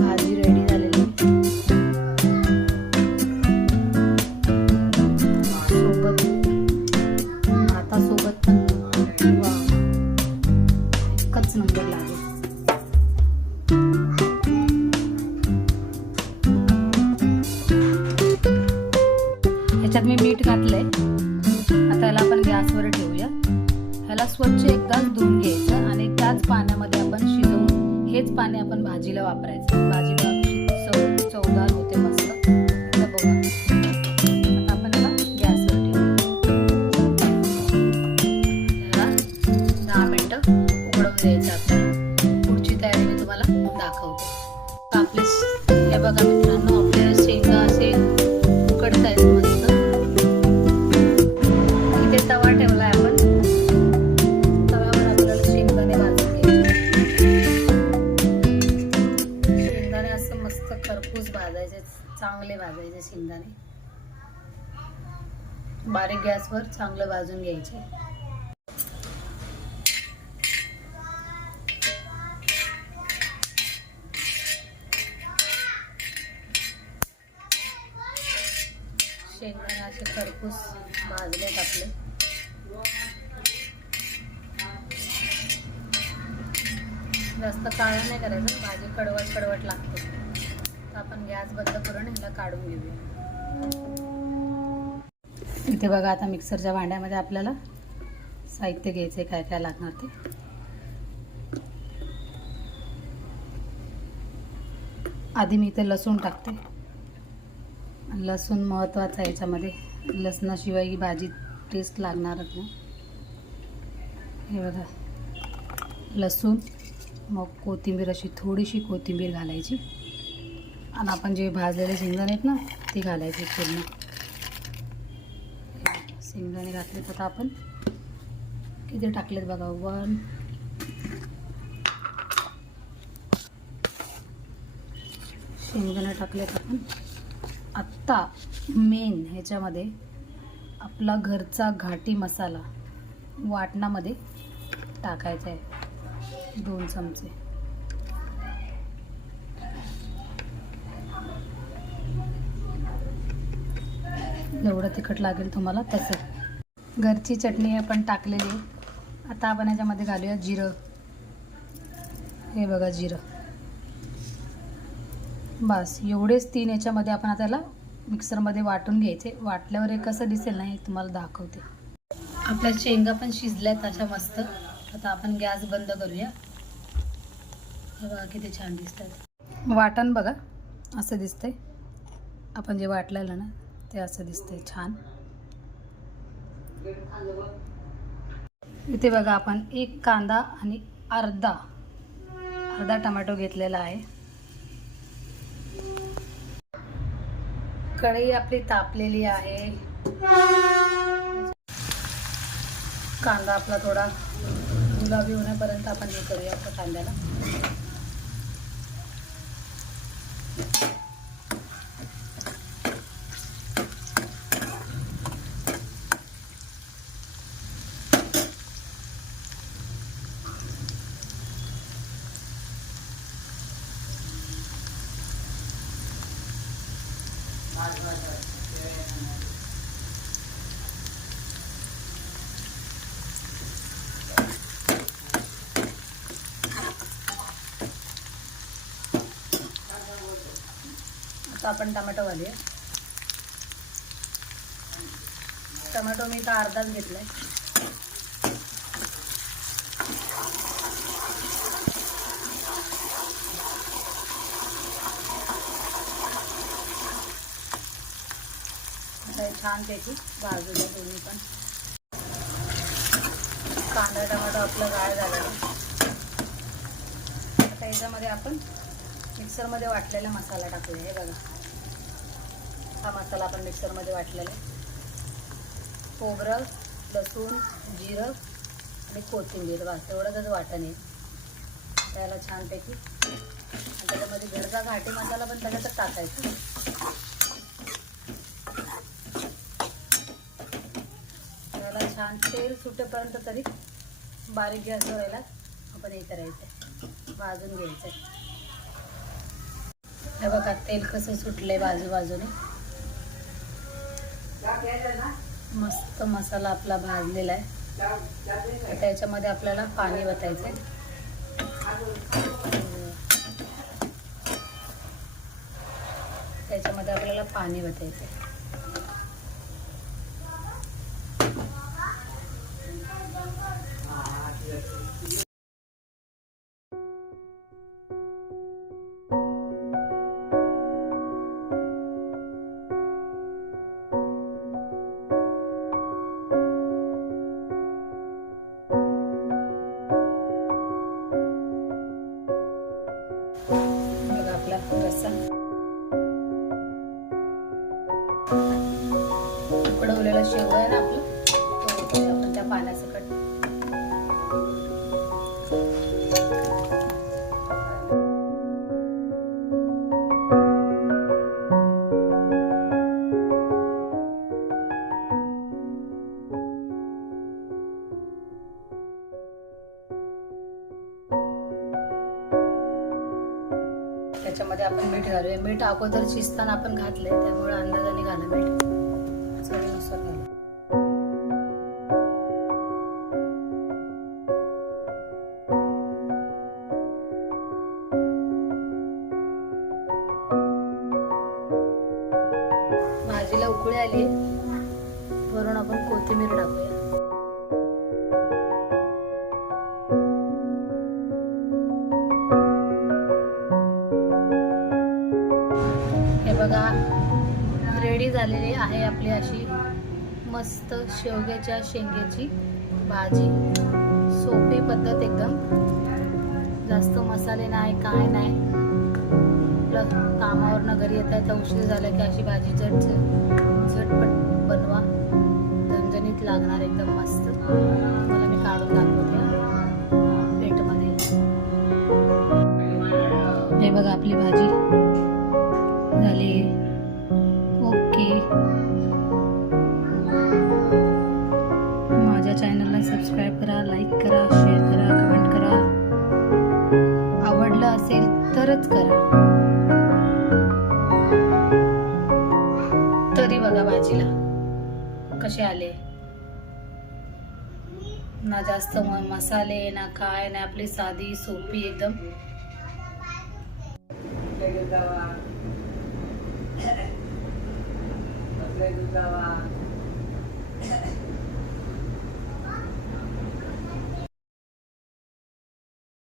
भाजी रेडी झालेली. सोबत. भातासोबत पण एकच नंबर लागेल. ह्याच्यात मी मीठ घातलंय. आता याला आपण गॅसवर ठेवूया. ह्याला स्वच्छ एकदाच धुवून घ्यायचं आणि त्याच पाण्यामध्ये आपण हेच पाणी आपण भाजीला वापरायचं. भाजीला चव चवदार होते मस्त. आता बघा. आता आपण याला गॅसवर ठेवू. दहा मिनटं उकडवून द्यायचं आपल्याला पुढची तयारी मी तुम्हाला दाखवते. आपले हे बघा. चांगले भाजायचे शेंगदाणे. बारीक गॅसवर चांगलं भाजून घ्यायचे. शेंगदाणे असे खरपूस भाजलेत आपले. जास्त काळं नाही करायचं भाजी कडवट कडवट लागते. तर आपण गॅस बंद करून ह्याला काढून घेऊया? इथे बघा आता मिक्सरच्या भांड्यामध्ये आपल्याला साहित्य घ्यायचे काय काय लागणार ते. आधी मी इथे लसूण टाकते. लसूण महत्त्वाचं आहे याच्यामध्ये. लसणाशिवाय ही भाजी टेस्ट लागणारच ना. हे बघा. लसूण मग कोथिंबीर अशी थोडीशी कोथिंबीर घालायची. आणि आपण जे भाजलेले शेंगदाणे आहेत ना ते घालायचे पूर्ण. शेंगदाणे घातले तर आपण. किती टाकलेत बघा वन शेंगदाणे टाकलेत आपण. आत्ता मेन ह्याच्यामध्ये आपला घरचा घाटी मसाला वाटणामध्ये टाकायचा आहे दोन चमचे. जेवढं तिखट लागेल तुम्हाला तसं. घरची चटणी आपण टाकलेली आता आपण याच्यामध्ये घालूया जिरं. हे बघा जिरं. बस एवढेच तीन याच्यामध्ये आपण आता याला मिक्सरमध्ये वाटून घ्यायचे. वाटल्यावर हे कसं दिसेल ना हे तुम्हाला दाखवते. आपल्या शेंगा पण शिजल्यात अशा मस्त. आता आपण गॅस बंद करूया. हे बघा किती छान दिसतात वाटण बघा असं दिसतंय. आपण जे वाटलेलं ना ते असं दिसतंय छान. इथे बघा आपण एक कांदा आणि अर्धा अर्धा टमॅटो घेतलेला आहे. कढई आपली तापलेली आहे. कांदा आपला थोडा गुलाबी होण्यापर्यंत आपण हे करूया आपल्या कांद्याला. आता आपण टमॅटो घालूया. टमॅटो मी तर अर्धाच घेतलाय. छान त्याची छानपैकी द्या दोन्ही पण. कांदा टमाटो आपलं गाळ झालेलं आता याच्यामध्ये आपण मिक्सरमध्ये वाटलेला मसाला टाकूया. हे बघा. हा मसाला आपण मिक्सरमध्ये वाटलेला आहे. खोबरं लसूण जिरं आणि कोथिंबीर. बस एवढंच वाटण आहे. त्याला छानपैकी. त्याच्यामध्ये घरचा घाटी मसाला पण त्याच्यातच टाकायचा त्याला छान तेल सुटेपर्यंत तरी बारीक गॅसवर याला आपण हे करायचं आहे. भाजून घ्यायचं आहे. हे बघा तेल कसं सुटलंय बाजू बाजूने मस्त मसाला आपला भाजलेला आहे. त्याच्यामध्ये आपल्याला पाणी वतायचं आहे. त्याच्यामध्ये आपल्याला पाणी वतायचं आहे उकडवलेला शेवगा आहे ना आपलं तो ओतूया आपण त्या पाण्यासकट त्याच्यामध्ये आपण मीठ घालूया. मीठ अगोदर शिजताना आपण घातलंय त्यामुळे अंदाजाने घाला मीठ. चवीनुसार घाला. भाजीला उकळी आली वरून आपण कोथिंबीर टाकूया. बघा रेडी झालेली आहे आपली अशी मस्त शेवग्याच्या शेंग्याची भाजी. सोपी पद्धत एकदम. जास्त मसाले नाही काय नाही. आपलं कामावरनं घरी येता तर उशीर झाला की अशी भाजी झट झटपट बनवा. झणझणीत लागणार एकदम मस्त. मला मी काढून दाखवते प्लेटमध्ये. हे बघा आपली भाजी. तरच करा. तरी बघा भाजीला कसे आले? ना जास्त मसाले ना काय ना आपली साधी सोपी एकदम.